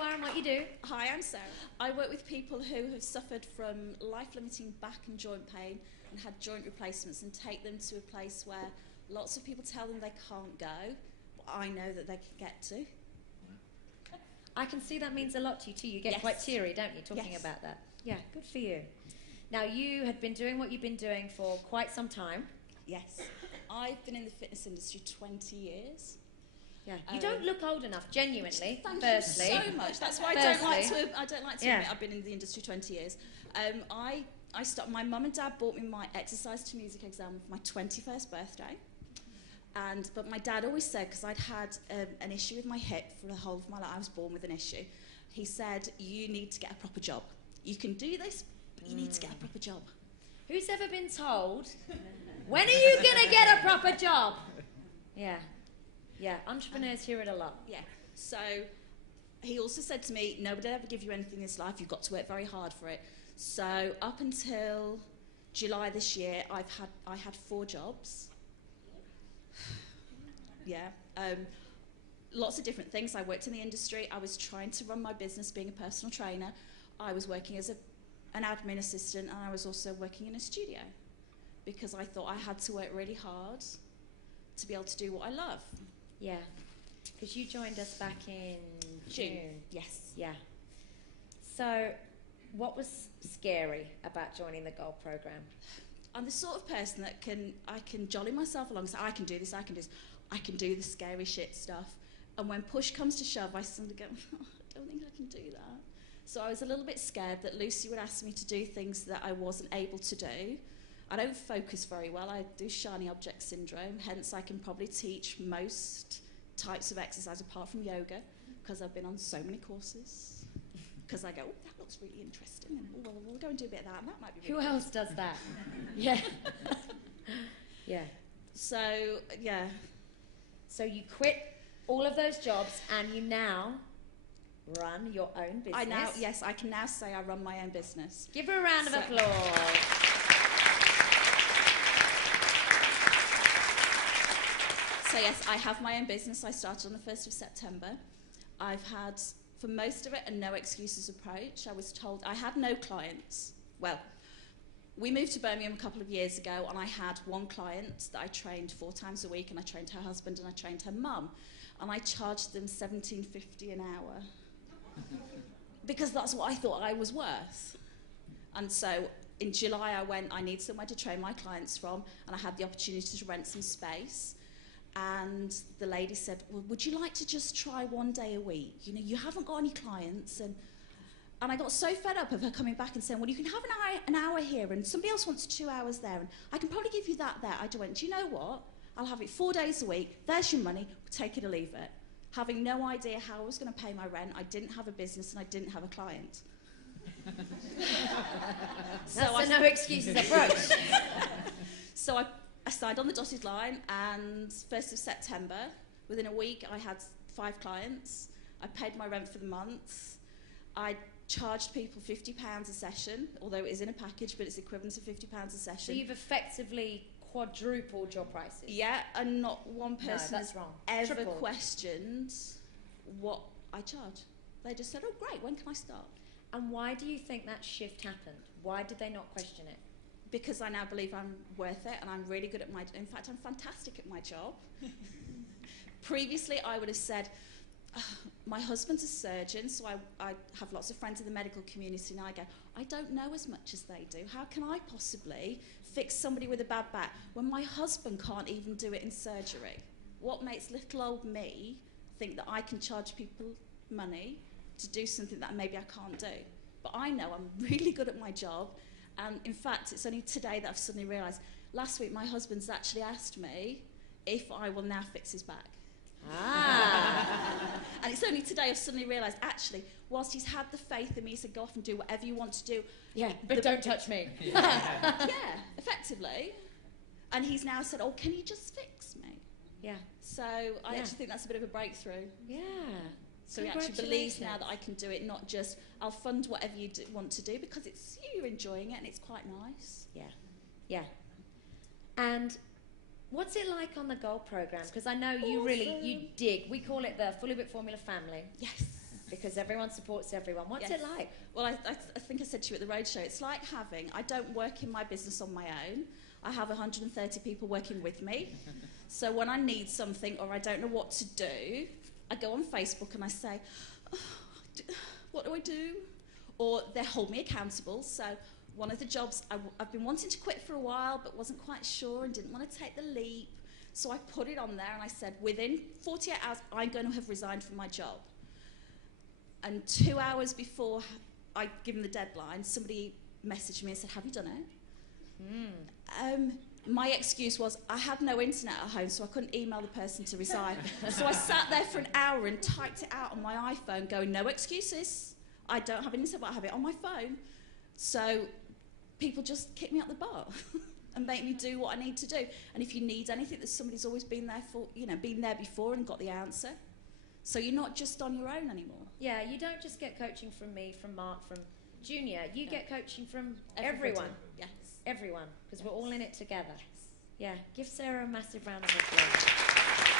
And what you do? Hi, I'm Sarah. I work with people who have suffered from life-limiting back and joint pain and had joint replacements, and take them to a place where lots of people tell them they can't go, but I know that they can get to. I can see that means a lot to you too. You get quite teary, don't you, talking about that? Yeah, good for you. Now, you had been doing what you've been doing for quite some time. Yes. I've been in the fitness industry 20 years. Yeah. You don't look old enough, genuinely. Thank firstly. you so much. That's why I don't like to admit I've been in the industry 20 years. My mum and dad bought me my exercise to music exam for my 21st birthday. But my dad always said, because I'd had an issue with my hip for the whole of my life, I was born with an issue. He said, you need to get a proper job. You can do this, but you need to get a proper job. Who's ever been told, when are you going to get a proper job? Yeah. Yeah, entrepreneurs hear it a lot. Yeah. So he also said to me, nobody will ever give you anything in this life. You've got to work very hard for it. So up until July this year, I had 4 jobs. Yeah. Lots of different things. I worked in the industry. I was trying to run my business, being a personal trainer. I was working as an admin assistant, and I was also working in a studio because I thought I had to work really hard to be able to do what I love. Yeah, because you joined us back in June. Yes. Yeah. So, what was scary about joining the Gold Programme? I'm the sort of person that I can jolly myself along and say, I can do this, I can do this. I can do the scary shit stuff. And when push comes to shove, I suddenly go, oh, I don't think I can do that. So I was a little bit scared that Lucy would ask me to do things that I wasn't able to do. I don't focus very well. I do shiny object syndrome, hence I can probably teach most types of exercise apart from yoga, because I've been on so many courses. Because I go, oh, that looks really interesting, and oh, well, we'll go and do a bit of that, and that might be really Who else does that? Yeah. Yeah. So, yeah. So you quit all of those jobs, and you now run your own business. Yes, I can now say I run my own business. Give her a round of applause. So yes, I have my own business. I started on the 1st of September. I've had, for most of it, a no excuses approach. I was told I had no clients. Well, we moved to Birmingham a couple of years ago, and I had one client that I trained 4 times a week, and I trained her husband and I trained her mum, and I charged them $17.50 an hour because that's what I thought I was worth. And so in July I need somewhere to train my clients from, and I had the opportunity to rent some space. And the lady said, well, would you like to just try 1 day a week? You know, you haven't got any clients. And I got so fed up of her coming back and saying, well, you can have an hour here, and somebody else wants 2 hours there, and I can probably give you that there. I went, do you know what? I'll have it 4 days a week. There's your money. Take it or leave it. Having no idea how I was going to pay my rent. I didn't have a business, and I didn't have a client. That's a no excuses approach. So I signed on the dotted line, and 1st of September, within a week, I had 5 clients. I paid my rent for the month. I charged people £50 a session, although it is in a package, but it's equivalent to £50 a session. So you've effectively quadrupled your prices? Yeah, and not one person has ever Tripled. questioned what I charge. They just said, oh, great, when can I start? And why do you think that shift happened? Why did they not question it? Because I now believe I'm worth it, and I'm really good at in fact, I'm fantastic at my job. Previously, I would have said, my husband's a surgeon, so I have lots of friends in the medical community, and I go, I don't know as much as they do. How can I possibly fix somebody with a bad back when my husband can't even do it in surgery? What makes little old me think that I can charge people money to do something that maybe I can't do? But I know I'm really good at my job. And in fact, it's only today that I've suddenly realised, last week my husband's actually asked me if I will now fix his back. Ah. And it's only today I've suddenly realised, actually, whilst he's had the faith in me, he said, go off and do whatever you want to do. Yeah, but don't touch me. Yeah, effectively. And he's now said, oh, can you just fix me? Yeah. So I actually think that's a bit of a breakthrough. Yeah. So he actually believes now that I can do it, not just, I'll fund whatever you want to do, because it's you're enjoying it and it's quite nice. Yeah, yeah. And what's it like on the Gold Programme? Because I know you really, you dig, we call it the Fully Booked Formula family. Yes. because everyone supports everyone. What's it like? Well, I think I said to you at the roadshow, it's like I don't work in my business on my own. I have 130 people working with me. So when I need something or I don't know what to do, I go on Facebook and I say, oh, what do I do? Or they hold me accountable. So one of the jobs, I've been wanting to quit for a while but wasn't quite sure and didn't want to take the leap. So I put it on there and I said, within 48 hours, I'm going to have resigned from my job. And 2 hours before I'd given the deadline, somebody messaged me and said, have you done it? My excuse was I had no internet at home, so I couldn't email the person to resign. So I sat there for an hour and typed it out on my iPhone going, no excuses. I don't have an internet, but I have it on my phone. So people just kick me up the butt and make me do what I need to do. And if you need anything, that somebody's always been there for, been there before and got the answer. So you're not just on your own anymore. Yeah, you don't just get coaching from me, from Mark, from Junior. You get coaching from everyone. Yes. Everyone, because we're all in it together. Yes. Yeah, give Sarah a massive round of applause.